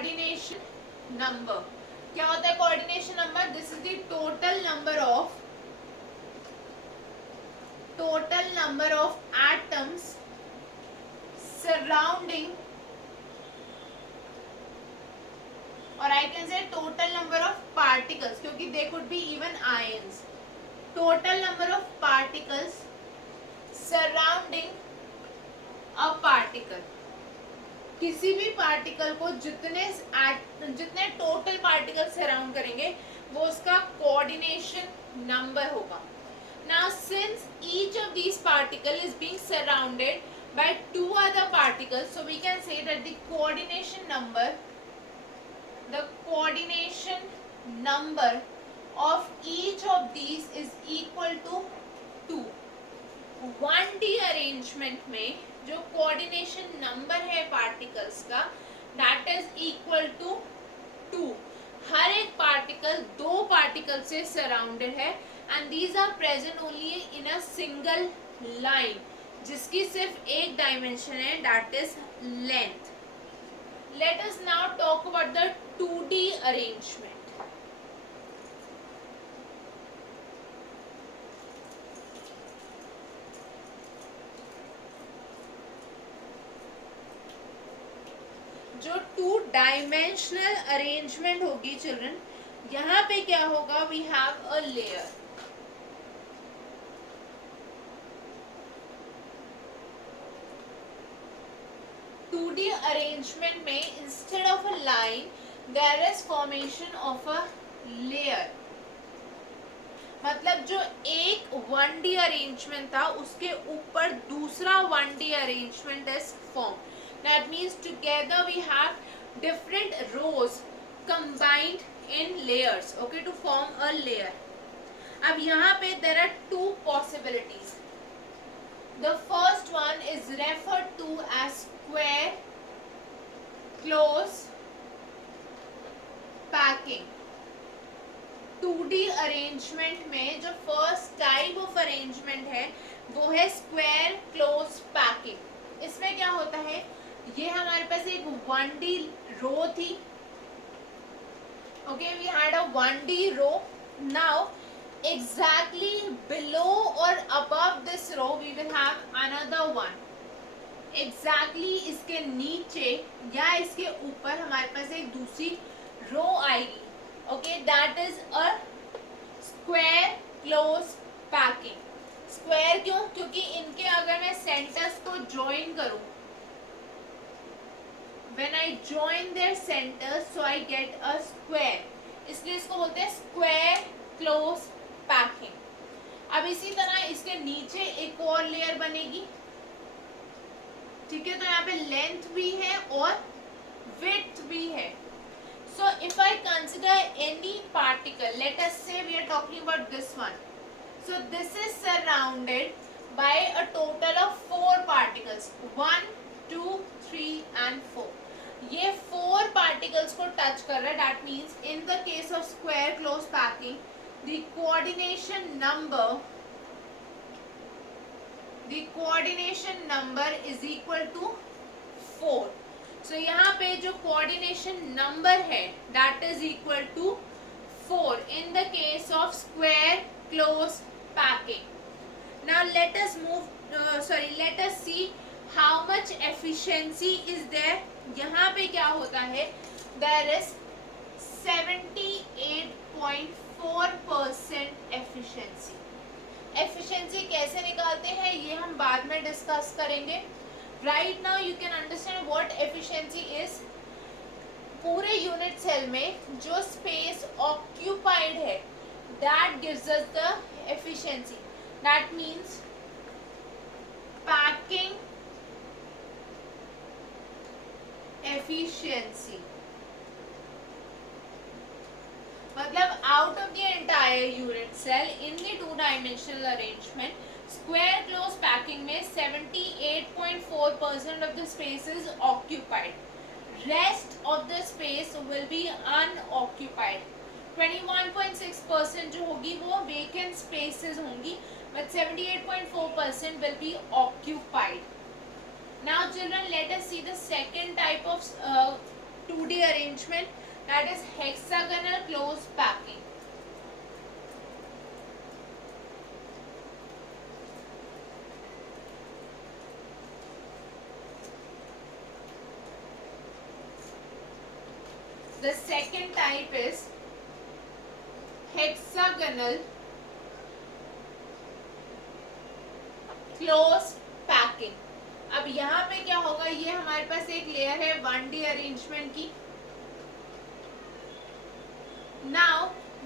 Coordination number. क्या होता है coordination number? This is the total number of atoms surrounding, और I can say total number of particles, क्योंकि they could be even ions. Total number of particles surrounding a particle. किसी भी particle को जितने total particle surround करेंगे वो उसका coordination number होगा. Now since each of these particle is being surrounded by two other particles, so we can say that the coordination number of each of these is equal to 2. 1D arrangement में जो coordination number है particles का, that is equal to 2. हर एक particle दो particle से surrounded है and these are present only in a single line, जिसकी सिर्फ एक डायमेंशन है, that is length. Let us now talk about the 2D arrangement. जो 2 डायमेंशनल अरेंजमेंट होगी चिल्ड्रन, यहाँ पे क्या होगा? We have a layer. Two D arrangement में instead of a line there is formation of a layer. मतलब जो एक 1D अरेंजमेंट था उसके ऊपर दूसरा 1D arrangement is form. That means together we have different rows combined in layers, okay, to form a layer. अब यहाँ पे there are two possibilities. The first one is referred to as square close packing. 2D arrangement में जो first type of arrangement है वो है square close packing. इसमें क्या होता है? ये हमारे पास एक 1D रो थी. Okay, we had a 1D row. Now exactly below और above this row we will have another one. Exactly इसके नीचे या इसके ऊपर हमारे पास एक दूसरी रो आएगी. Okay, that is a square close packing. Square क्यों? क्योंकि इनके अगर मैं सेंटर्स को ज्वाइन करूं, when I join their centers so I get a square, इसलिए इसको बोलते हैं स्क्वायर क्लोज पैकिंग. अब इसी तरह इसके नीचे एक और लेयर बनेगी. ठीक है, तो यहाँ पे लेंथ भी है और विड्थ भी है. So if I consider any particle, let us say we are talking about this one. So this is surrounded by a total of 4 particles. 1, 2, 3 and 4. ये 4 particles को टच कर रहा है. That means in the case of square close packing, the coordination number is equal to 4. So यहाँ पे जो coordination number है that is equal to 4 in the case of square close packing. Now let us see how much efficiency is there. यहाँ पे क्या होता है? There is 78.4% efficiency. Efficiency कैसे निकालते हैं ये हम बाद में डिस्कस करेंगे. Right now you can understand what efficiency is. पूरे यूनिट सेल में जो स्पेस ऑक्यूपाइड है that gives us the efficiency. That means packing efficiency, मतलब out of the entire unit cell in the 2-dimensional arrangement, square close packing में 78.4% of the space is occupied. Rest of the space will be unoccupied. 21.6% जो होगी वो vacant spaces होंगी, but 78.4% will be occupied. Now children, let us see the second type of 2D arrangement, that is hexagonal close packing. The second type is hexagonal close packing. अब यहाँ पे क्या होगा, ये हमारे पास एक लेयर है 1D अरेंजमेंट की. Now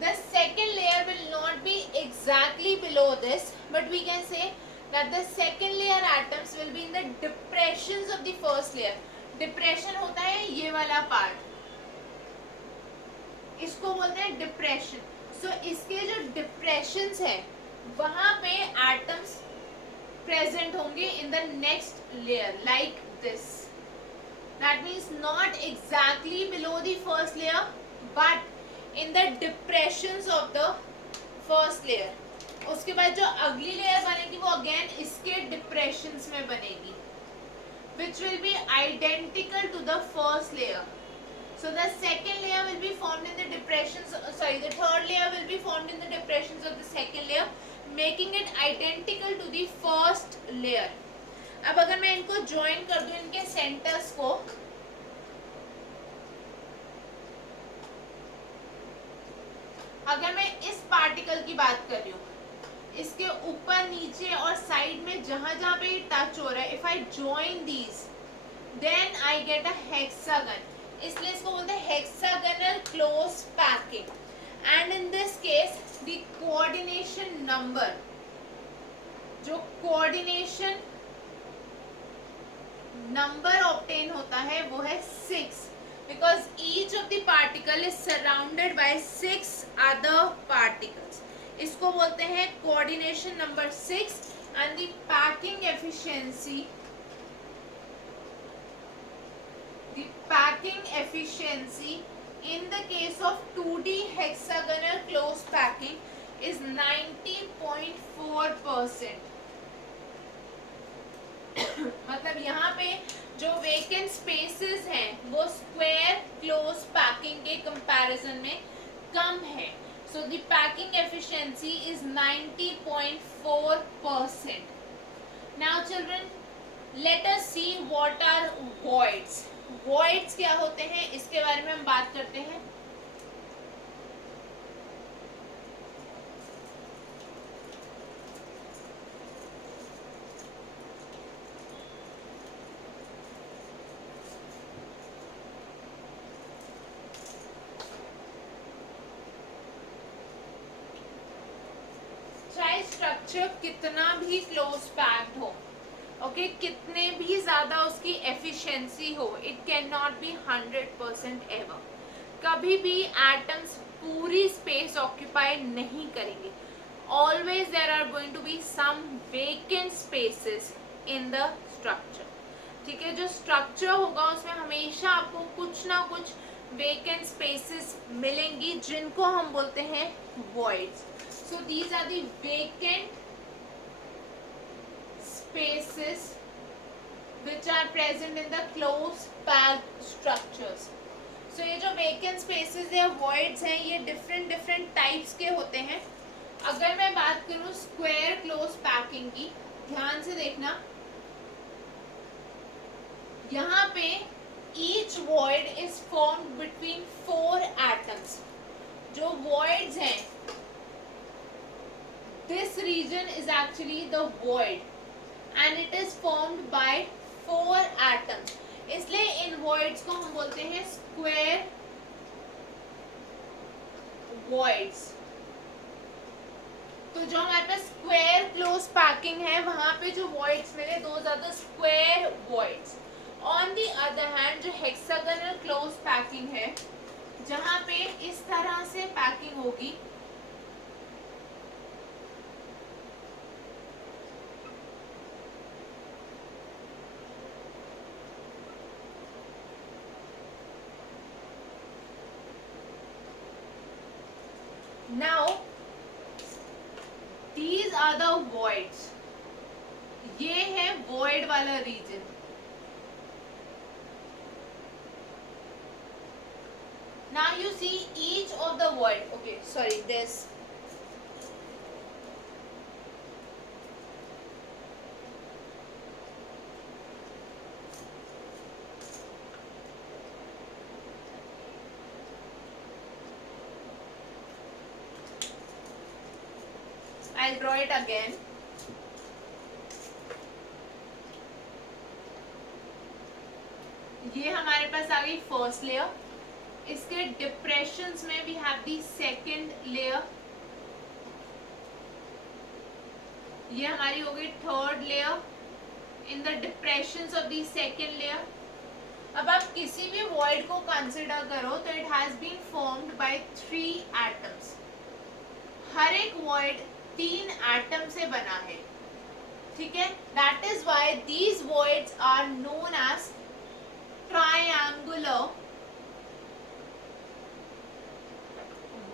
the second layer will not be exactly below this, but we can say that the second layer atoms will be in the depressions of the first layer. Depression होता है ये वाला part, इसको बोलते हैं depression. सो इसके जो depressions है वहां पे एटम्स प्रेजेंट होंगे इन the next layer like this. That means not exactly below the first layer but in the depressions of the first layer. उसके बाद जो अगली लेयर बनेगी वो अगेन इसके डिप्रेशंस में बनेगी, which will be identical to the first layer. So the second layer will be formed in the depressions, the third layer will be formed in the depressions of the second layer, making it identical to the first layer. अब अगर मैं इनको join कर दूं इनके centers को, अगर मैं इस particle की बात कर रही हूँ, इसके ऊपर नीचे और साइड में जहां जहां पे टच हो रहा है, if I join these, then I get a hexagon. इसलिए इसको बोलते हैं hexagonal close packing. And in this case the coordination number, जो कोऑर्डिनेशन नंबर ऑब्टेन होता है वो है 6, because each of the particle is surrounded by 6 other particles. इसको बोलते हैं coordination number 6. And the packing efficiency, the packing efficiency in the case of 2D hexagonal close packing is 90.4%. मतलब यहाँ पे जो वेकेंट स्पेसेस हैं वो स्क्वायर क्लोज पैकिंग के कंपैरिजन में कम है. So the packing efficiency is 90.4%. Now children, let us see what are voids. voids क्या होते हैं इसके बारे में हम बात करते हैं. चाहे स्ट्रक्चर कितना भी क्लोज पैक्ड हो, ओके, कितने भी ज्यादा उसकी एफिशिएंसी हो, it can not be 100% ever. कभी भी एटम्स पूरी स्पेस ऑक्यूपाई नहीं करेंगे. Always there are going to be some vacant spaces in the structure. ठीक है, जो स्ट्रक्चर होगा उसमें हमेशा आपको कुछ ना कुछ वेकेंट स्पेसेस मिलेंगी जिनको हम बोलते हैं voids. So these are the vacant spaces which are present in the close packed structures. So ये जो vacant spaces या voids हैं ये different types के होते हैं. अगर मैं बात करूँ square close packing की, ध्यान से देखना, यहाँ पे each void is formed between 4 atoms. जो voids हैं, this region is actually the void and it is formed by 4 atoms. इसलिए इन voids को हम बोलते हैं square voids. तो जो हमारे पास square close packing है वहां पे जो voids मिले those are the square voids. On the other hand जो hexagonal close packing है जहां पे इस तरह से packing होगी, now these are the voids. ये है void वाला reason. Now you see each of the void. Okay, sorry, this. I'll draw it again. ये हमारे पास आ गई फर्स्ट लेयर. इसके डिप्रेशंस में we have the second layer. ये हमारी हो गई third layer in the depressions of the second layer. अब आप किसी भी वॉइड को कंसिडर करो तो it has been formed by 3 atoms. हर एक वॉइड 3 एटम से बना है. ठीक है, that is why these voids are known as triangular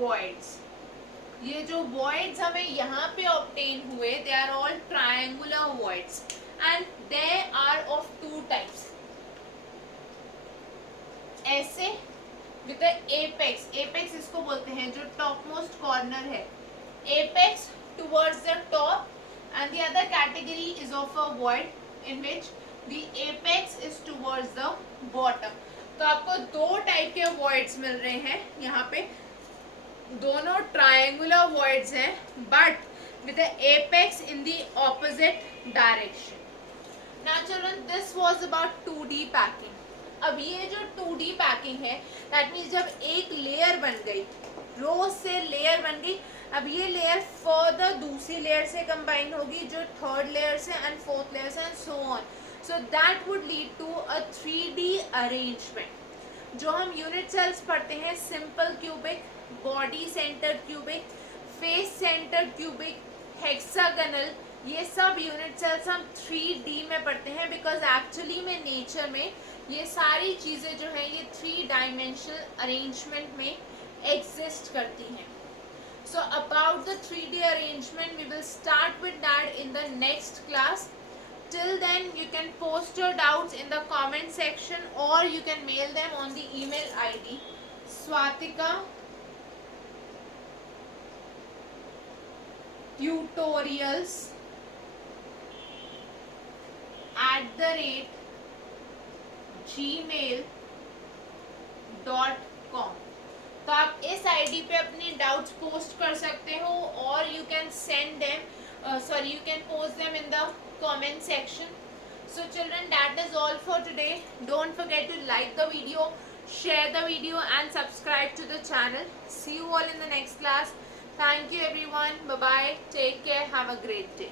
voids. ये जो voids हमें यहाँ पे obtain हुए, they are all triangular voids and they are of 2 types. ऐसे with the apex. Apex इसको बोलते हैं जो topmost corner है. Apex towards the top and the other category is of a void in which the apex is towards the bottom. तो आपको 2 type के voids मिल रहे हैं यहाँ पे. दोनों ट्रायंगुलर वॉइड्स हैं but with apex in the opposite direction. Now children, this was about 2D packing. अब ये जो 2D पैकिंग है दैट मीन्स जब एक लेयर बन गई, रो से लेयर बन गई, अब ये लेयर फर्दर दूसरी लेयर से कंबाइन होगी जो थर्ड लेयर से एंड फोर्थ लेयर से and so on. So that would lead to a 3D arrangement. जो हम यूनिट सेल्स पढ़ते हैं, simple cubic, body centre cubic, face centre cubic, hexagonal, ये सब यूनिट सेल्स हम 3D में पढ़ते हैं बिकॉज एक्चुअली में नेचर में ये सारी चीज़ें जो है ये 3 डायमेंशनल अरेंजमेंट में एग्जिस्ट करती हैं. So about the 3D arrangement we will start with that in the next class. Till then you can post your doubts in the comment section or you can mail them on the email ID Swatika tutorials @gmail.com. तो आप इस ID पे अपने doubts post कर सकते हो और you can send them you can post them in the comment section. So children, that is all for today. Don't forget to like the video, share the video and subscribe to the channel. See you all in the next class. Thank you everyone. Bye bye. Take care. Have a great day.